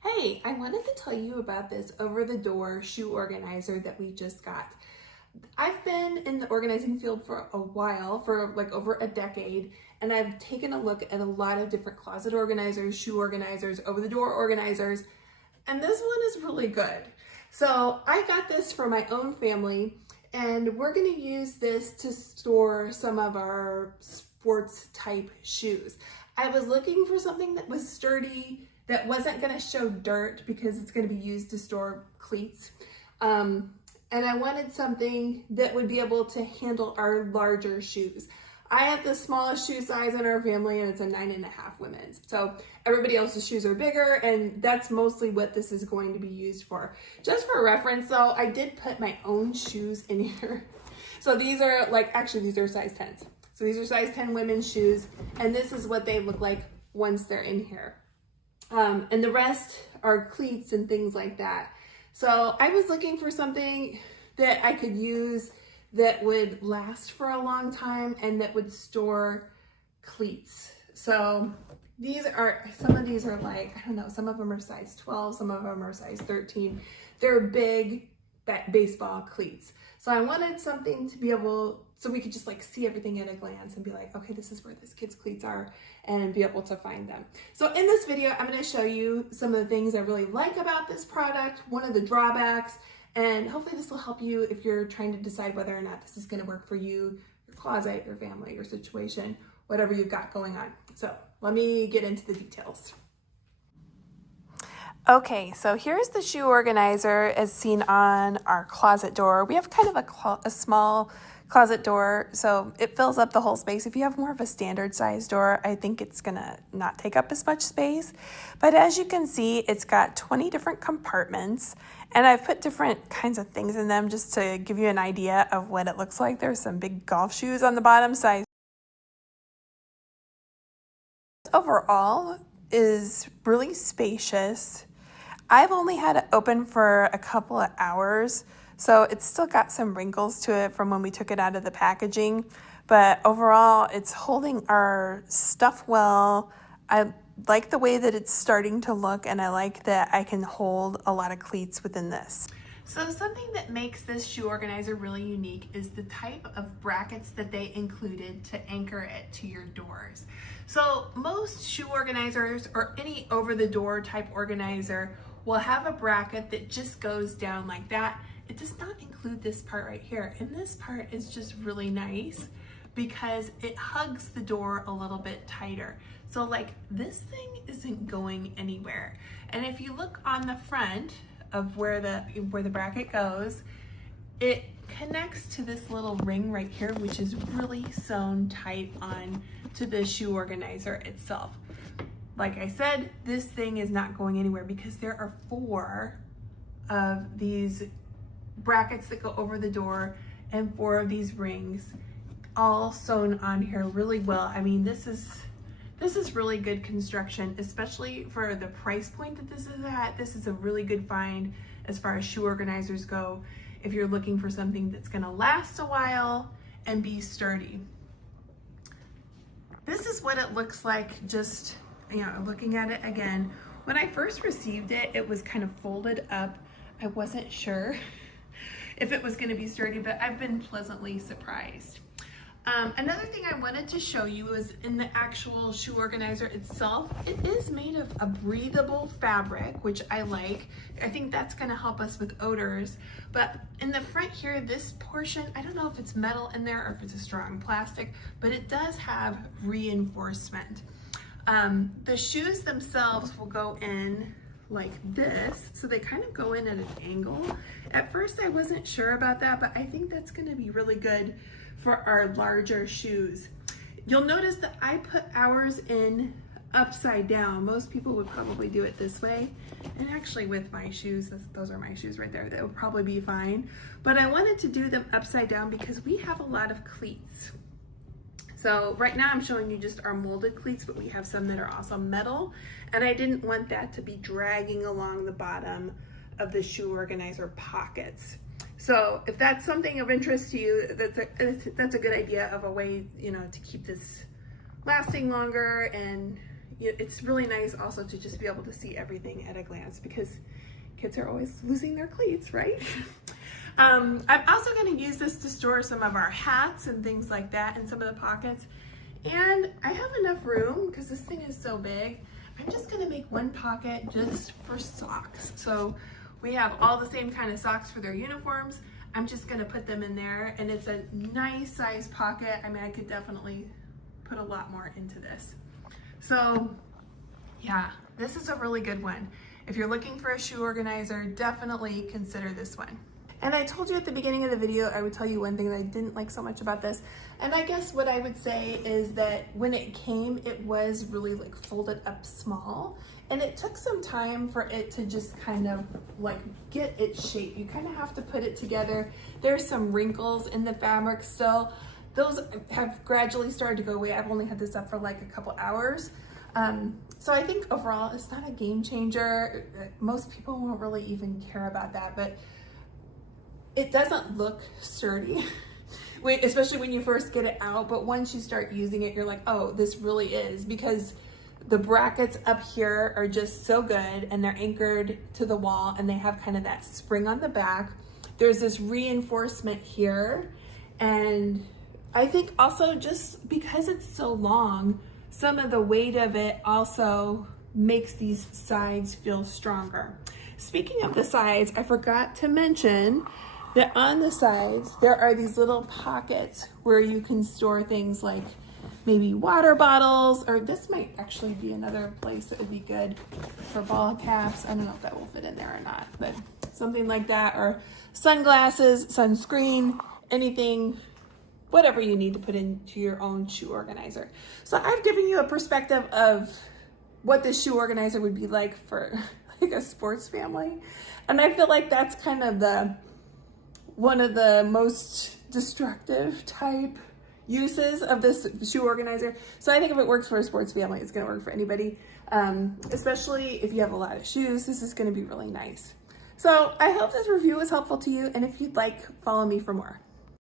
Hey, I wanted to tell you about this over-the-door shoe organizer that we just got. I've been in the organizing field for a while, for like over a decade, and I've taken a look at a lot of different closet organizers, shoe organizers, over-the-door organizers, and this one is really good. So I got this for my own family, and we're gonna use this to store some of our sports type shoes. I was looking for something that was sturdy, that wasn't gonna show dirt because it's gonna be used to store cleats. And I wanted something that would be able to handle our larger shoes. I have the smallest shoe size in our family, and it's a 9.5 women's. So everybody else's shoes are bigger, and that's mostly what this is going to be used for. Just for reference though, I did put my own shoes in here. So these are these are size 10s. So these are size 10 women's shoes, and this is what they look like once they're in here. And the rest are cleats and things like that. So I was looking for something that I could use that would last for a long time and that would store cleats. So some of these are like, I don't know, some of them are size 12, some of them are size 13. They're big baseball cleats. So I wanted something to be able, so we could just like see everything at a glance and be like, okay, this is where this kid's cleats are, and be able to find them. So in this video, I'm gonna show you some of the things I really like about this product, one of the drawbacks, and hopefully this will help you if you're trying to decide whether or not this is gonna work for you, your closet, your family, your situation, whatever you've got going on. So let me get into the details. Okay, so here's the shoe organizer as seen on our closet door. We have kind of a small closet door, so it fills up the whole space. If you have more of a standard size door, I think it's gonna not take up as much space. But as you can see, it's got 20 different compartments, and I've put different kinds of things in them just to give you an idea of what it looks like. There's some big golf shoes on the bottom side. Overall is really spacious. I've only had it open for a couple of hours, so it's still got some wrinkles to it from when we took it out of the packaging, but overall it's holding our stuff well. I like the way that it's starting to look, and I like that I can hold a lot of cleats within this. So something that makes this shoe organizer really unique is the type of brackets that they included to anchor it to your doors. So most shoe organizers or any over-the-door type organizer will have a bracket that just goes down like that. It does not include this part right here. And this part is just really nice because it hugs the door a little bit tighter. So like this thing isn't going anywhere. And if you look on the front of where the bracket goes, it connects to this little ring right here, which is really sewn tight on to the shoe organizer itself. Like I said, this thing is not going anywhere because there are 4 of these brackets that go over the door and 4 of these rings all sewn on here really well. I mean, this is really good construction, especially for the price point that this is at. This is a really good find as far as shoe organizers go if you're looking for something that's gonna last a while and be sturdy. This is what it looks like, just looking at it again. When I first received it, it was kind of folded up. I wasn't sure if it was going to be sturdy, but I've been pleasantly surprised. Another thing I wanted to show you is in the actual shoe organizer itself, it is made of a breathable fabric, which I like. I think that's going to help us with odors. But in the front here, this portion, I don't know if it's metal in there or if it's a strong plastic, but it does have reinforcement. The shoes themselves will go in like this, so they kind of go in at an angle. At first I wasn't sure about that, but I think that's going to be really good for our larger shoes. You'll notice that I put ours in upside down. Most people would probably do it this way, and actually with my shoes, those are my shoes right there, that would probably be fine, but I wanted to do them upside down because we have a lot of cleats. So right now I'm showing you just our molded cleats, but we have some that are also metal, and I didn't want that to be dragging along the bottom of the shoe organizer pockets. So if that's something of interest to you, that's a good idea of a way, to keep this lasting longer and, it's really nice also to just be able to see everything at a glance, because kids are always losing their cleats, right? I'm also going to use this to store some of our hats and things like that in some of the pockets. And I have enough room because this thing is so big. I'm just going to make one pocket just for socks. So we have all the same kind of socks for their uniforms. I'm just going to put them in there, and it's a nice size pocket. I mean, I could definitely put a lot more into this. So yeah, this is a really good one. If you're looking for a shoe organizer, definitely consider this one. And I told you at the beginning of the video, I would tell you one thing that I didn't like so much about this. And I guess what I would say is that when it came, it was really like folded up small. And it took some time for it to just kind of like get its shape. You kind of have to put it together. There's some wrinkles in the fabric still. Those have gradually started to go away. I've only had this up for like a couple hours. So I think overall it's not a game changer. Most people won't really even care about that, but it doesn't look sturdy, especially when you first get it out. But once you start using it, you're like, oh, this really is, because the brackets up here are just so good, and they're anchored to the wall, and they have kind of that spring on the back. There's this reinforcement here, and I think also just because it's so long, some of the weight of it also makes these sides feel stronger. Speaking of the sides, I forgot to mention that on the sides, there are these little pockets where you can store things like maybe water bottles, or this might actually be another place that would be good for ball caps. I don't know if that will fit in there or not, but something like that, or sunglasses, sunscreen, anything, whatever you need to put into your own shoe organizer. So I've given you a perspective of what this shoe organizer would be like for like a sports family. And I feel like that's kind of one of the most destructive type uses of this shoe organizer. So I think if it works for a sports family, it's gonna work for anybody. Especially if you have a lot of shoes, this is gonna be really nice. So I hope this review was helpful to you. And if you'd like, follow me for more.